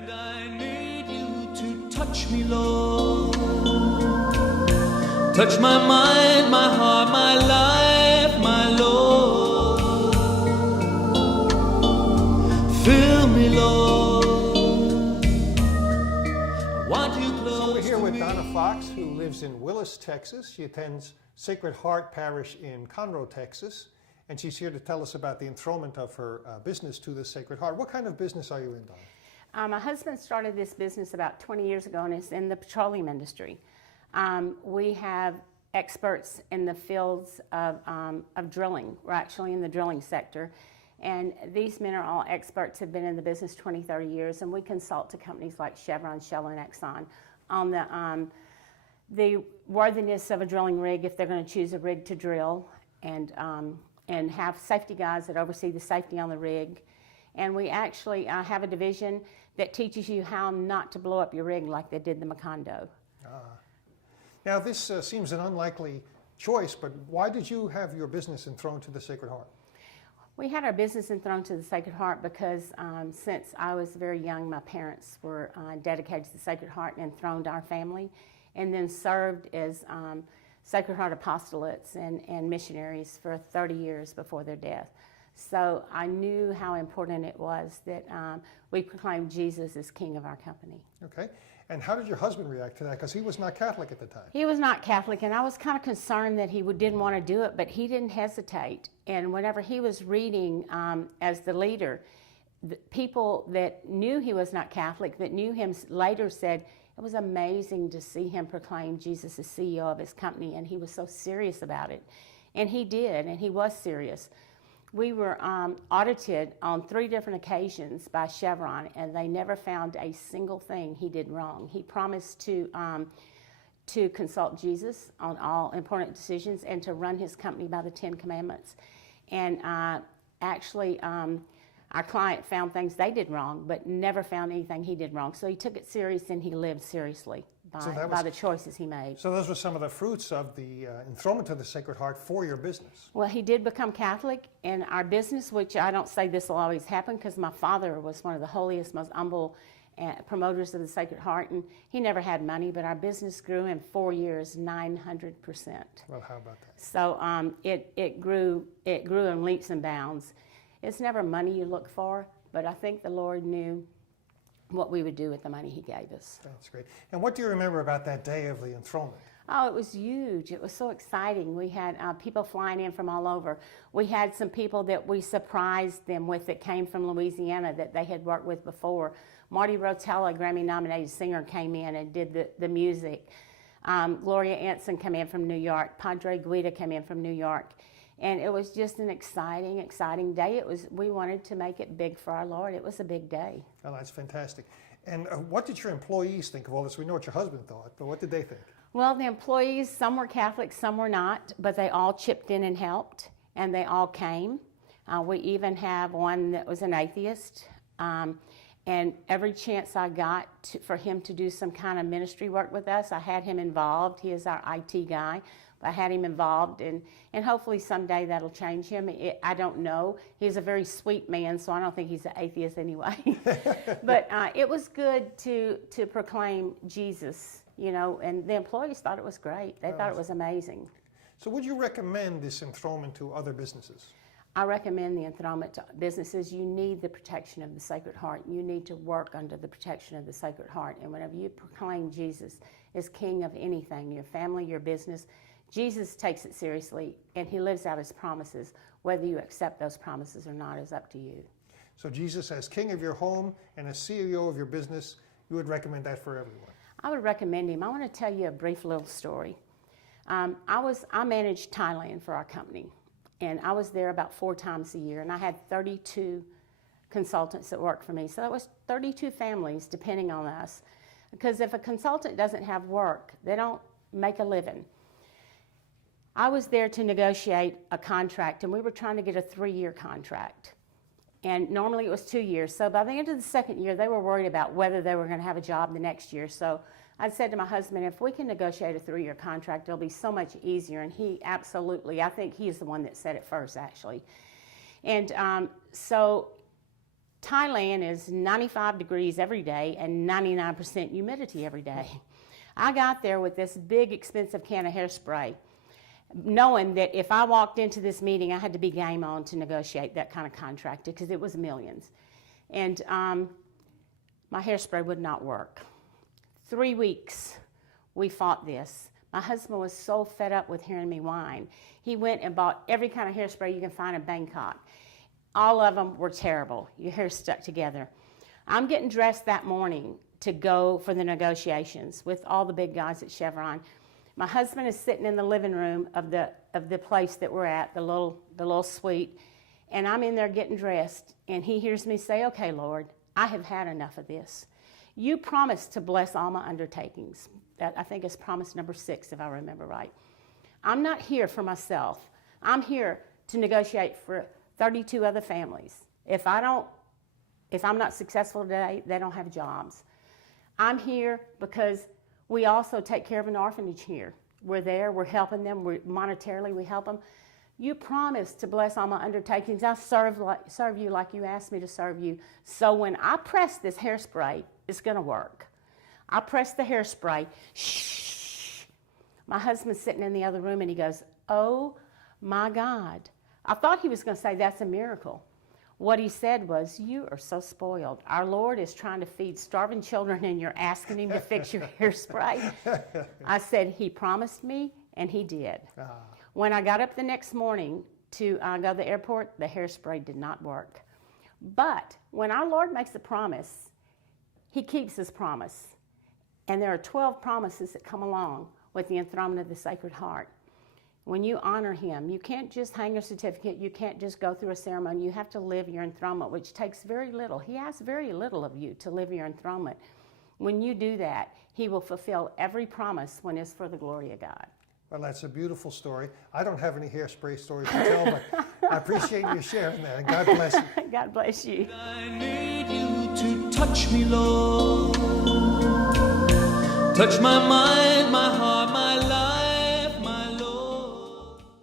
And I need you to touch me, Lord. Touch my mind, my heart, my life, my Lord. Fill me, Lord. I want you close. So we're here with to Donna me. Fox, who lives in Willis, Texas. She attends Sacred Heart Parish in Conroe, Texas. And she's here to tell us about the enthronement of her business to the Sacred Heart. What kind of business are you in, Donna? My husband started this business about 20 years ago, and it's in the petroleum industry. We have experts in the fields of drilling. We're actually in the drilling sector. And these men are all experts, have been in the business 20, 30 years, and we consult to companies like Chevron, Shell, and Exxon on the worthiness of a drilling rig if they're going to choose a rig to drill, and have safety guys that oversee the safety on the rig. And we actually have a division that teaches you how not to blow up your rig like they did the Macondo. Now, this seems an unlikely choice, but why did you have your business enthroned to the Sacred Heart? We had our business enthroned to the Sacred Heart because since I was very young, my parents were dedicated to the Sacred Heart and enthroned our family, and then served as Sacred Heart apostolates and missionaries for 30 years before their death. So I knew how important it was that we proclaimed Jesus as King of our company. Okay. And how did your husband react to that? Because he was not Catholic at the time. He was not Catholic, and I was kind of concerned that he didn't want to do it, but he didn't hesitate. And whenever he was reading as the leader, the people that knew he was not Catholic, that knew him later said, it was amazing to see him proclaim Jesus as CEO of his company, and he was so serious about it. And he did, and he was serious. We were audited on 3 different occasions by Chevron, and they never found a single thing he did wrong. He promised to consult Jesus on all important decisions and to run his company by the 10 Commandments. And actually, our client found things they did wrong, but never found anything he did wrong. So he took it serious, and he lived seriously by the choices he made. So those were some of the fruits of the enthronement of the Sacred Heart for your business. Well, he did become Catholic, and our business, which I don't say this will always happen because my father was one of the holiest, most humble promoters of the Sacred Heart, and he never had money, but our business grew in 4 years 900%. Well, how about that? So it grew in leaps and bounds. It's never money you look for, but I think the Lord knew what we would do with the money he gave us. That's great. And what do you remember about that day of the enthronement? Oh, it was huge. It was so exciting. We had people flying in from all over. We had some people that we surprised them with that came from Louisiana that they had worked with before. Marty Rotella, Grammy-nominated singer, came in and did the music. Gloria Anson came in from New York. Padre Guida came in from New York. And it was just an exciting, exciting day. We wanted to make it big for our Lord. It was a big day. Oh, that's fantastic. And what did your employees think of all this? We know what your husband thought, but what did they think? Well, the employees, some were Catholic, some were not, but they all chipped in and helped, and they all came. We even have one that was an atheist. And every chance I got for him to do some kind of ministry work with us, I had him involved. He is our IT guy. I had him involved, and hopefully someday that'll change him. I don't know. He's a very sweet man, so I don't think he's an atheist anyway. But it was good to proclaim Jesus, you know, and the employees thought it was great. They thought it was amazing. So would you recommend this enthronement to other businesses? I recommend the enthronement to businesses. You need the protection of the Sacred Heart. You need to work under the protection of the Sacred Heart. And whenever you proclaim Jesus as King of anything, your family, your business, Jesus takes it seriously, and he lives out his promises. Whether you accept those promises or not is up to you. So Jesus as King of your home and as CEO of your business, you would recommend that for everyone? I would recommend him. I want to tell you a brief little story. I managed Thailand for our company, and I was there about 4 times a year, and I had 32 consultants that worked for me. So that was 32 families depending on us, because if a consultant doesn't have work, they don't make a living. I was there to negotiate a contract, and we were trying to get a 3-year contract. And normally it was 2 years. So by the end of the 2nd year, they were worried about whether they were going to have a job the next year. So I said to my husband, if we can negotiate a 3-year contract, it'll be so much easier. And he absolutely, I think he's the one that said it first, actually. And so Thailand is 95 degrees every day and 99% humidity every day. I got there with this big, expensive can of hairspray, knowing that if I walked into this meeting, I had to be game on to negotiate that kind of contract because it was millions. And my hairspray would not work. 3 weeks we fought this. My husband was so fed up with hearing me whine. He went and bought every kind of hairspray you can find in Bangkok. All of them were terrible. Your hair stuck together. I'm getting dressed that morning to go for the negotiations with all the big guys at Chevron. My husband is sitting in the living room of the place that we're at, the little suite, and I'm in there getting dressed, and he hears me say, "Okay, Lord, I have had enough of this. You promised to bless all my undertakings." That, I think, is promise number 6, if I remember right. I'm not here for myself. I'm here to negotiate for 32 other families. If I'm not successful today, they don't have jobs. I'm here because we also take care of an orphanage here. We're there, we're helping them, monetarily we help them. You promised to bless all my undertakings. I'll serve you like you asked me to serve you. So when I press this hairspray, it's gonna work. I press the hairspray, shh. My husband's sitting in the other room and he goes, "Oh my God." I thought he was gonna say, "That's a miracle." What he said was, "You are so spoiled. Our Lord is trying to feed starving children and you're asking him to fix your hairspray." I said, "He promised me," and he did. When I got up the next morning to go to the airport, the hairspray did not work. But when our Lord makes a promise, he keeps his promise. And there are 12 promises that come along with the enthronement of the Sacred Heart. When you honor him, you can't just hang a certificate, you can't just go through a ceremony, you have to live your enthronement, which takes very little. He asks very little of you to live your enthronement. When you do that, he will fulfill every promise when it's for the glory of God. Well, that's a beautiful story. I don't have any hairspray stories to tell, but I appreciate you sharing that, and God bless you. God bless you. I need you to touch me, Lord. Touch my mind.